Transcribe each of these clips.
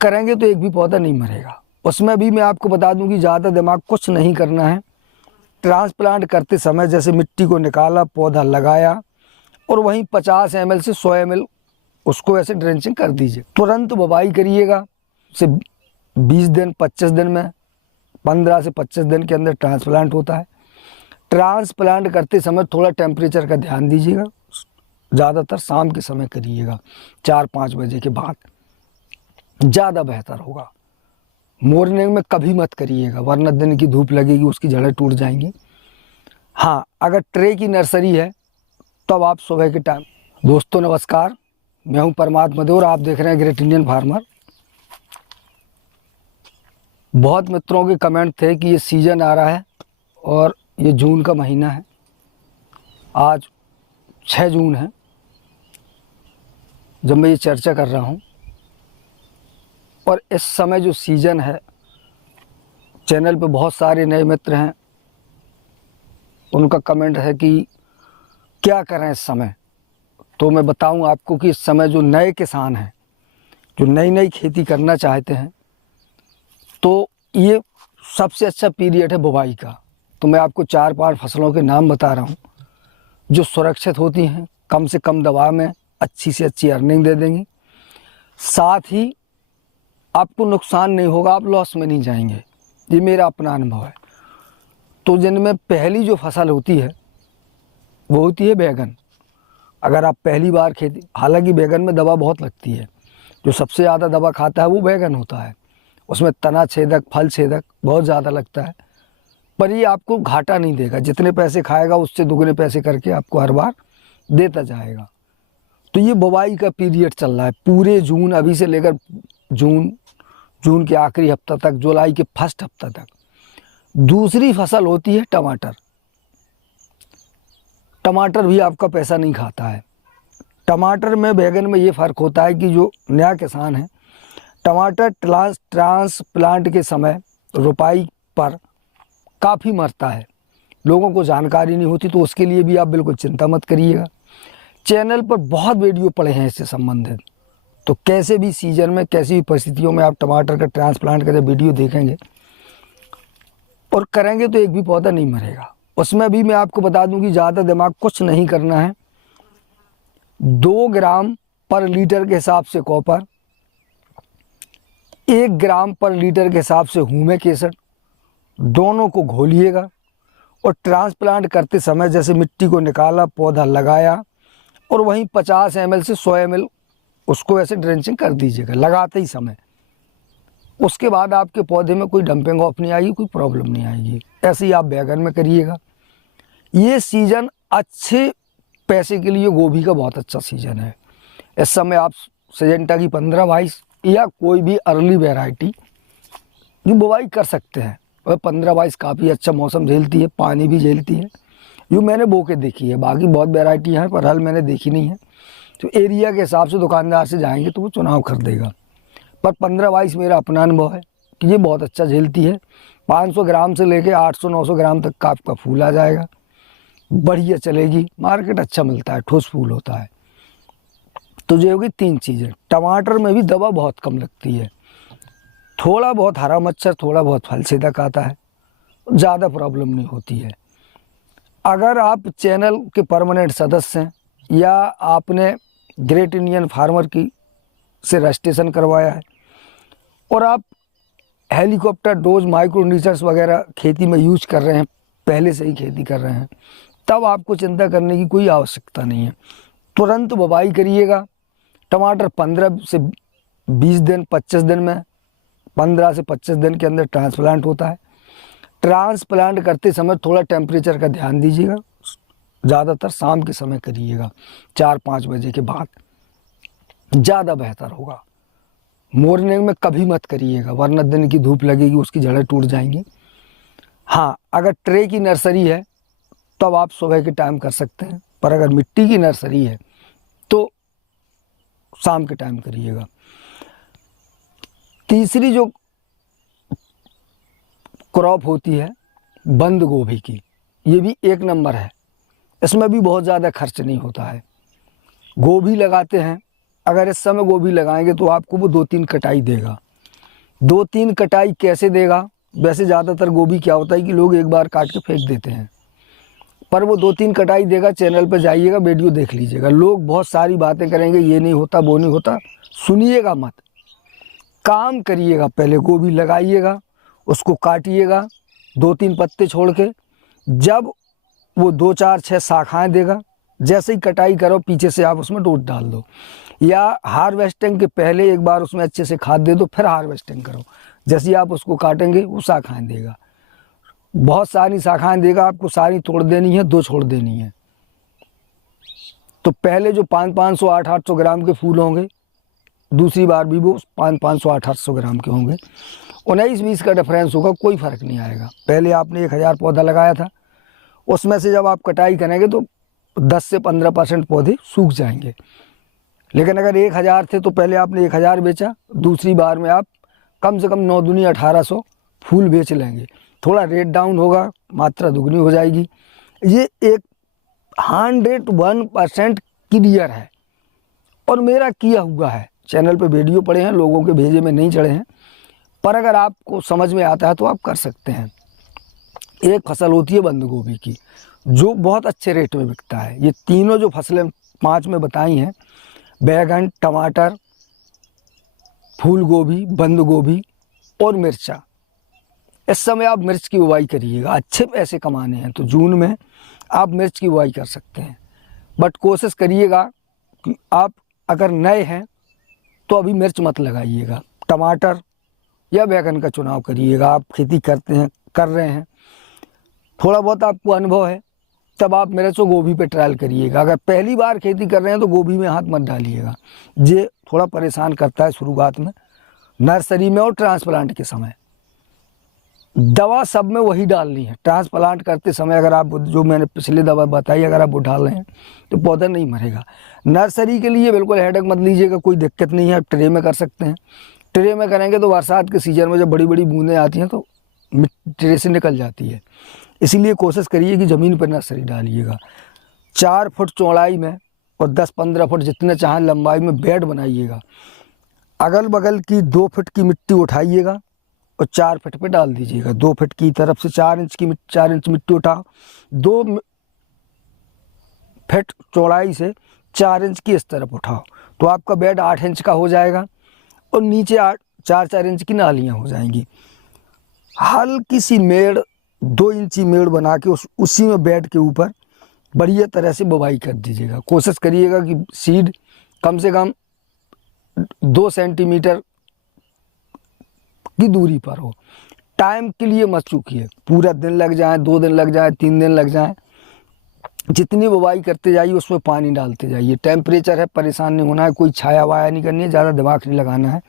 करेंगे तो एक भी पौधा नहीं मरेगा। उसमें भी मैं आपको बता दूं कि ज़्यादा दिमाग कुछ नहीं करना है। ट्रांसप्लांट करते समय जैसे मिट्टी को निकाला, पौधा लगाया और वहीं 50 ml से 100 ml उसको ऐसे ड्रेंचिंग कर दीजिए। तुरंत बुवाई करिएगा। से 20 दिन 25 दिन में 15 से 25 दिन के अंदर ट्रांसप्लांट होता है। ट्रांसप्लांट करते समय थोड़ा टेम्परेचर का ध्यान दीजिएगा। ज़्यादातर शाम के समय करिएगा, 4-5 बजे के बाद ज़्यादा बेहतर होगा। मॉर्निंग में कभी मत करिएगा, वरना दिन की धूप लगेगी, उसकी जड़ें टूट जाएंगी। हाँ, अगर ट्रे की नर्सरी है तब आप सुबह के टाइम। दोस्तों नमस्कार, मैं हूं परमात्मा देव और आप देख रहे हैं ग्रेट इंडियन फार्मर। बहुत मित्रों के कमेंट थे कि ये सीज़न आ रहा है और ये जून का महीना है। आज 6 जून है जब मैं ये चर्चा कर रहा हूँ। और इस समय जो सीज़न है, चैनल पे बहुत सारे नए मित्र हैं, उनका कमेंट है कि क्या करें इस समय। तो मैं बताऊं आपको कि इस समय जो नए किसान हैं, जो नई नई खेती करना चाहते हैं, तो ये सबसे अच्छा पीरियड है बुवाई का। तो मैं आपको 4-5 फसलों के नाम बता रहा हूँ जो सुरक्षित होती हैं, कम से कम दवा में अच्छी से अच्छी अर्निंग दे देंगी, साथ ही आपको नुकसान नहीं होगा, आप लॉस में नहीं जाएंगे। ये मेरा अपना अनुभव है। तो जिनमें पहली जो फसल होती है वो होती है बैगन। अगर आप पहली बार खेती, हालांकि बैगन में दवा बहुत लगती है, जो सबसे ज़्यादा दवा खाता है वो बैगन होता है। उसमें तना छेदक, फल छेदक बहुत ज़्यादा लगता है, पर ये आपको घाटा नहीं देगा। जितने पैसे खाएगा उससे दुगने पैसे करके आपको हर बार देता जाएगा। तो ये बुवाई का पीरियड चल रहा है पूरे जून, अभी से लेकर जून के आखिरी हफ्ता तक, जुलाई के फर्स्ट हफ्ता तक। दूसरी फसल होती है टमाटर। टमाटर भी आपका पैसा नहीं खाता है। टमाटर में बैगन में ये फ़र्क होता है कि जो नया किसान है, टमाटर ट्रांसप्लांट के समय रोपाई पर काफ़ी मरता है, लोगों को जानकारी नहीं होती। तो उसके लिए भी आप बिल्कुल चिंता मत करिएगा। चैनल पर बहुत वीडियो पड़े हैं इससे संबंधित। तो कैसे भी सीजन में, कैसी भी परिस्थितियों में आप टमाटर का ट्रांसप्लांट का जब वीडियो देखेंगे और करेंगे तो एक भी पौधा नहीं मरेगा। उसमें भी मैं आपको बता दूं कि ज़्यादा दिमाग कुछ नहीं करना है। 2 ग्राम पर लीटर के हिसाब से कॉपर, 1 ग्राम पर लीटर के हिसाब से ह्यूमिक एसिड, दोनों को घोलिएगा और ट्रांसप्लांट करते समय जैसे मिट्टी को निकाला, पौधा लगाया और वहीं 50 ml से 100 ml उसको ऐसे ड्रेंचिंग कर दीजिएगा लगाते ही समय। उसके बाद आपके पौधे में कोई डंपिंग ऑफ नहीं आएगी, कोई प्रॉब्लम नहीं आएगी। ऐसे ही आप बैगन में करिएगा। ये सीज़न अच्छे पैसे के लिए गोभी का बहुत अच्छा सीज़न है। इस समय आप सिजेंटा की 15-22 या कोई भी अर्ली वैरायटी जो बुवाई कर सकते हैं। और 15-22 काफ़ी अच्छा मौसम झेलती है, पानी भी झेलती है। यूँ मैंने बो के देखी है, बाकी बहुत वैरायटी हैं पर हाल मैंने देखी नहीं है। तो एरिया के हिसाब से दुकानदार से जाएंगे तो वो चुनाव कर देगा, पर 15-22 मेरा अपना अनुभव है कि ये बहुत अच्छा झेलती है। 500 ग्राम से लेके 800-900 ग्राम तक का आपका फूल आ जाएगा, बढ़िया चलेगी, मार्केट अच्छा मिलता है, ठोस फूल होता है। तो ये होगी 3 चीज़ें। टमाटर में भी दवा बहुत कम लगती है, थोड़ा बहुत हरा मच्छर, थोड़ा बहुत फल छेदक आता है, ज़्यादा प्रॉब्लम नहीं होती है। अगर आप चैनल के परमानेंट सदस्य हैं या आपने ग्रेट इंडियन फार्मर की से रजिस्ट्रेशन करवाया है और आप हेलीकॉप्टर डोज, माइक्रोन्यूट्रिएंट्स वगैरह खेती में यूज कर रहे हैं, पहले से ही खेती कर रहे हैं, तब आपको चिंता करने की कोई आवश्यकता नहीं है। तुरंत बुवाई करिएगा। टमाटर 15 से 20 दिन 25 दिन में, 15 से 25 दिन के अंदर ट्रांसप्लांट होता है। ट्रांसप्लांट करते समय थोड़ा टेम्परेचर का ध्यान दीजिएगा। ज़्यादातर शाम के समय करिएगा, 4-5 बजे के बाद ज़्यादा बेहतर होगा। मॉर्निंग में कभी मत करिएगा, वरना दिन की धूप लगेगी, उसकी जड़ें टूट जाएंगी। हाँ, अगर ट्रे की नर्सरी है तब आप सुबह के टाइम कर सकते हैं, पर अगर मिट्टी की नर्सरी है तो शाम के टाइम करिएगा। तीसरी जो क्रॉप होती है बंद गोभी की, ये भी 1 नंबर है। इसमें भी बहुत ज़्यादा खर्च नहीं होता है। गोभी लगाते हैं, अगर इस समय गोभी लगाएंगे तो आपको वो 2-3 कटाई देगा। 2-3 कटाई कैसे देगा? वैसे ज़्यादातर गोभी क्या होता है कि लोग एक बार काट के फेंक देते हैं, पर वो 2-3 कटाई देगा। चैनल पे जाइएगा, वीडियो देख लीजिएगा। लोग बहुत सारी बातें करेंगे, ये नहीं होता वो नहीं होता, सुनिएगा मत, काम करिएगा। पहले गोभी लगाइएगा, उसको काटिएगा 2-3 पत्ते छोड़ के। जब वो 2-4-6 शाखाएँ देगा, जैसे ही कटाई करो पीछे से आप उसमें डोट डाल दो, या हार्वेस्टिंग के पहले एक बार उसमें अच्छे से खाद दे दो, फिर हार्वेस्टिंग करो। जैसे ही आप उसको काटेंगे वो शाखाएँ देगा, बहुत सारी शाखाएँ देगा। आपको सारी तोड़ देनी है, 2 छोड़ देनी है। तो पहले जो 500-500 800 ग्राम के फूल होंगे, दूसरी बार भी वो 500 800 ग्राम के होंगे। 19-20 का डिफरेंस होगा, कोई फ़र्क नहीं आएगा। पहले आपने 1000 पौधा लगाया था, उसमें से जब आप कटाई करेंगे तो 10 से 15% पौधे सूख जाएंगे। लेकिन अगर 1000 थे तो पहले आपने 1000 बेचा, दूसरी बार में आप कम से कम 9 दूनी 1800 फूल बेच लेंगे। थोड़ा रेट डाउन होगा, मात्रा दुगनी हो जाएगी। ये एक 101% क्लियर है और मेरा किया हुआ है। चैनल पे वीडियो पड़े हैं, लोगों के भेजे में नहीं चढ़े हैं, पर अगर आपको समझ में आता है तो आप कर सकते हैं। एक फसल होती है बंद गोभी की, जो बहुत अच्छे रेट में बिकता है। ये तीनों जो फसलें 5 में बताई हैं, बैगन, टमाटर, फूल गोभी, बंद गोभी और मिर्चा, इस समय आप मिर्च की बुवाई करिएगा। अच्छे पैसे कमाने हैं तो जून में आप मिर्च की बुवाई कर सकते हैं। बट कोशिश करिएगा कि आप अगर नए हैं तो अभी मिर्च मत लगाइएगा, टमाटर या बैगन का चुनाव करिएगा। आप खेती करते हैं, कर रहे हैं, थोड़ा बहुत आपको अनुभव है, तब आप मिर्च और गोभी पे ट्रायल करिएगा। अगर पहली बार खेती कर रहे हैं तो गोभी में हाथ मत डालिएगा, ये थोड़ा परेशान करता है शुरुआत में, नर्सरी में और ट्रांसप्लांट के समय। दवा सब में वही डालनी है। ट्रांसप्लांट करते समय अगर आप जो मैंने पिछले दवा बताई अगर आप वो डाल रहे हैं तो पौधा नहीं मरेगा। नर्सरी के लिए बिल्कुल हेडेक मत लीजिएगा, कोई दिक्कत नहीं है, आप ट्रे में कर सकते हैं। ट्रे में करेंगे तो बरसात के सीजन में जब बड़ी बड़ी बूंदें आती हैं तो ट्रे से निकल जाती है। इसीलिए कोशिश करिए कि ज़मीन पर नर्सरी डालिएगा। 4 फुट चौड़ाई में और 10-15 फुट जितने चाहें लंबाई में बेड बनाइएगा। अगल बगल की 2 फुट की मिट्टी उठाइएगा और 4 फुट पे डाल दीजिएगा। 2 फुट की तरफ से 4 इंच की 4 इंच मिट्टी उठाओ, 2 फुट चौड़ाई से 4 इंच की इस तरफ उठाओ, तो आपका बेड 8 इंच का हो जाएगा और नीचे 4-4 इंच की नालियाँ हो जाएंगी। हल्की सी मेड़ 2 इंची मेड़ बना के उसी में बेड के ऊपर बढ़िया तरह से बुवाई कर दीजिएगा। कोशिश करिएगा कि सीड कम से कम 2 सेंटीमीटर की दूरी पर हो। टाइम के लिए मत चूकिए, पूरा दिन लग जाए, 2 दिन लग जाए, 3 दिन लग जाए, जितनी बुवाई करते जाइए उसमें पानी डालते जाइए। टेम्परेचर है, परेशान नहीं होना है, कोई छाया वाया नहीं करनी है, ज़्यादा दिमाग नहीं लगाना है।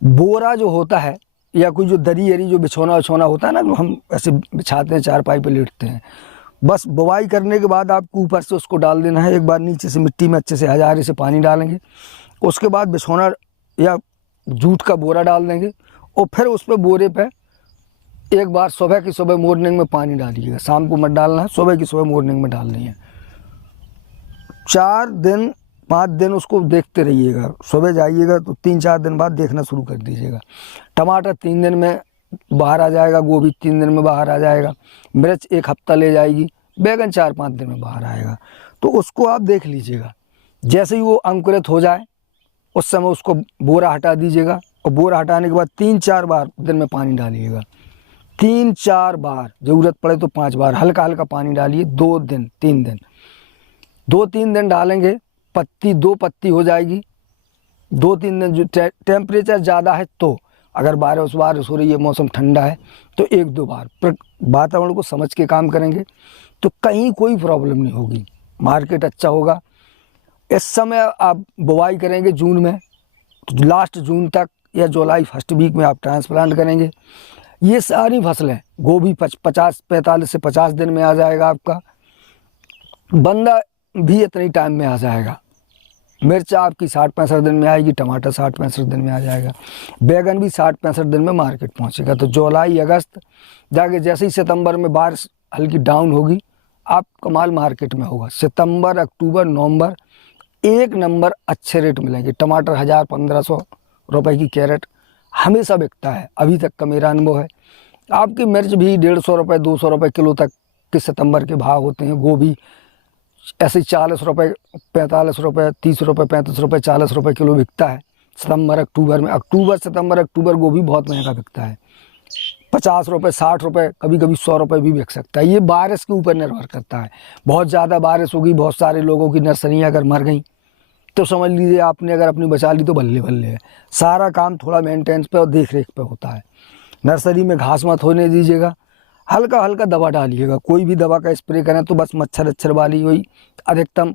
बोरा जो होता है या कोई जो दरी यरी जो बिछौना उछौना होता है ना, जो हम ऐसे बिछाते हैं, चारपाई पे लेटते हैं, बस बुवाई करने के बाद आपको ऊपर से उसको डाल देना है। एक बार नीचे से मिट्टी में अच्छे से हजारे से पानी डालेंगे, उसके बाद बिछौना या जूट का बोरा डाल देंगे और फिर उस पर बोरे पे एक बार सुबह की सुबह मॉर्निंग में पानी डालिएगा। शाम को मत डालना है, सुबह की सुबह मॉर्निंग में डालनी है। 4 दिन 5 दिन उसको देखते रहिएगा। सुबह जाइएगा तो 3-4 दिन बाद देखना शुरू कर दीजिएगा। टमाटर 3 दिन में बाहर आ जाएगा, गोभी 3 दिन में बाहर आ जाएगा, मिर्च 1 हफ्ता ले जाएगी, बैगन 4-5 दिन में बाहर आएगा। तो उसको आप देख लीजिएगा। जैसे ही वो अंकुरित हो जाए उस समय उसको बोरा हटा दीजिएगा और बोरा हटाने के बाद 3-4 बार दिन में पानी डालिएगा। 3-4 बार, ज़रूरत पड़े तो 5 बार हल्का हल्का पानी डालिए। 2 दिन 3 दिन 2-3 दिन डालेंगे, पत्ती 2 पत्ती हो जाएगी। 2-3 दिन जो टेम्परेचर ज़्यादा है तो, अगर बारिश हो रही है, मौसम ठंडा है तो 1-2 बार, पर वातावरण को समझ के काम करेंगे तो कहीं कोई प्रॉब्लम नहीं होगी, मार्केट अच्छा होगा। इस समय आप बुवाई करेंगे जून में, तो लास्ट जून तक या जुलाई फर्स्ट वीक में आप ट्रांसप्लांट करेंगे। ये सारी फसलें, गोभी 45 से 50 दिन में आ जाएगा आपका, बंदा भी इतनी टाइम में आ जाएगा, मिर्च आपकी 60-65 दिन में आएगी, टमाटर 60-65 दिन में आ जाएगा, बैगन भी 60-65 दिन में मार्केट पहुंचेगा। तो जुलाई अगस्त जाके जैसे ही सितंबर में बारिश हल्की डाउन होगी, आपका माल मार्केट में होगा। सितंबर, अक्टूबर, नवंबर 1 नंबर अच्छे रेट मिलेंगे। टमाटर 1000-1500 रुपए की कैरेट हमेशा बिकता है, अभी तक का मेरा अनुभव है। आपकी मिर्च भी 150 रुपये 200 रुपये किलो तक के सितंबर के भाव होते हैं। गोभी ऐसे 40 रुपये 45 रुपये 30 रुपये 35 रुपये 40 रुपये किलो बिकता है सितंबर अक्टूबर में। सितंबर अक्टूबर गोभी बहुत महंगा बिकता है, 50 रुपये 60 रुपये, कभी कभी 100 रुपये भी बिक सकता है। ये बारिश के ऊपर निर्भर करता है। बहुत ज़्यादा बारिश होगी, बहुत सारे लोगों की नर्सरियाँ अगर मर गई तो समझ लीजिए आपने अगर अपनी बचा ली तो बल्ले बल्ले है। सारा काम थोड़ा मेंटेनेंस पे और देख रेख पे होता है। नर्सरी में घास मत होने दीजिएगा, हल्का हल्का दवा डालिएगा। कोई भी दवा का स्प्रे करें तो बस मच्छर अच्छर वाली हुई, अधिकतम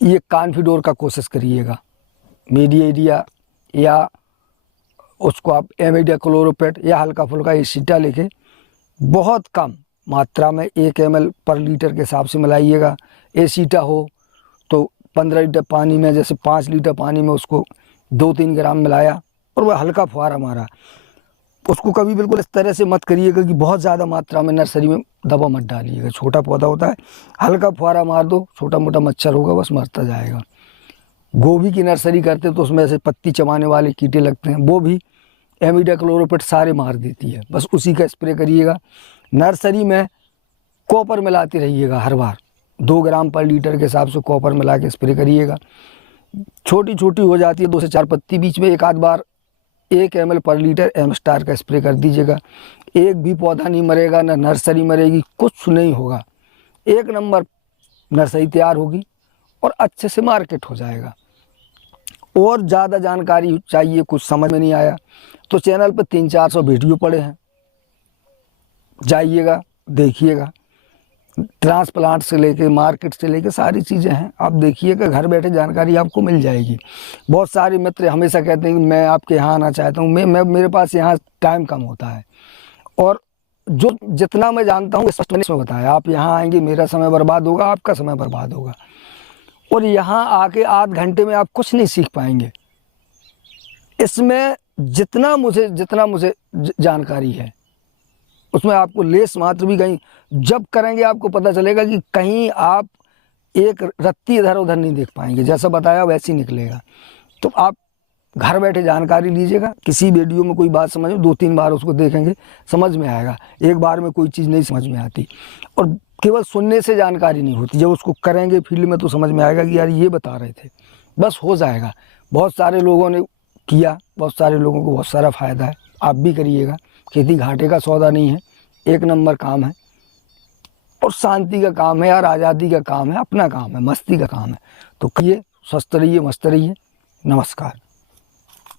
ये कॉन्फिडोर का कोशिश करिएगा, मीडिएरिया या उसको आप एमिडा क्लोरोपेट या हल्का फुल्का एसीटा लेके बहुत कम मात्रा में 1 ml पर लीटर के हिसाब से मिलाइएगा। एसीटा हो तो 15 लीटर पानी में, जैसे 5 लीटर पानी में उसको 2-3 ग्राम मिलाया और वह हल्का फुहारा मारा। उसको कभी बिल्कुल इस तरह से मत करिएगा कि बहुत ज़्यादा मात्रा में नर्सरी में दवा मत डालिएगा। छोटा पौधा होता है, हल्का फुहारा मार दो, छोटा मोटा मच्छर होगा बस मरता जाएगा। गोभी की नर्सरी करते तो उसमें ऐसे पत्ती चबाने वाले कीटे लगते हैं, वो भी एमिडा क्लोरोपेट सारे मार देती है, बस उसी का स्प्रे करिएगा। नर्सरी में कॉपर मिलाते रहिएगा, हर बार 2 ग्राम पर लीटर के हिसाब से कॉपर मिला के स्प्रे करिएगा। छोटी छोटी हो जाती है 2 से 4 पत्ती, बीच में एक आध बार 1 ml पर लीटर एम स्टार का स्प्रे कर दीजिएगा। एक भी पौधा नहीं मरेगा, ना नर्सरी मरेगी, कुछ नहीं होगा। 1 नंबर नर्सरी तैयार होगी और अच्छे से मार्केट हो जाएगा। और ज़्यादा जानकारी चाहिए, कुछ समझ में नहीं आया तो चैनल पर 300-400 वीडियो पड़े हैं, जाइएगा देखिएगा। ट्रांसप्लांट से लेके मार्केट से लेके सारी चीज़ें हैं, आप देखिएगा, घर बैठे जानकारी आपको मिल जाएगी। बहुत सारे मित्र हमेशा कहते हैं कि मैं आपके यहाँ आना चाहता हूँ, मैं मेरे पास यहाँ टाइम कम होता है और जो जितना मैं जानता हूँ स्पष्ट मैंने इसमें बताया। आप यहाँ आएंगे, मेरा समय बर्बाद होगा, आपका समय बर्बाद होगा और यहाँ आके आध घंटे में आप कुछ नहीं सीख पाएंगे। इसमें जितना मुझे जानकारी है उसमें आपको लेस मात्र भी कहीं जब करेंगे आपको पता चलेगा कि कहीं आप एक रत्ती इधर उधर नहीं देख पाएंगे, जैसा बताया वैसे ही निकलेगा। तो आप घर बैठे जानकारी लीजिएगा। किसी वीडियो में कोई बात समझ में 2-3 बार उसको देखेंगे, समझ में आएगा। एक बार में कोई चीज़ नहीं समझ में आती और केवल सुनने से जानकारी नहीं होती, जब उसको करेंगे फील्ड में तो समझ में आएगा कि यार ये बता रहे थे, बस हो जाएगा। बहुत सारे लोगों ने किया, बहुत सारे लोगों को बहुत सारा फ़ायदा है, आप भी करिएगा। खेती घाटे का सौदा नहीं है, 1 नंबर काम है और शांति का काम है यार, आज़ादी का काम है, अपना काम है, मस्ती का काम है। तो करिए, स्वस्थ रहिए, मस्त रहिए। नमस्कार।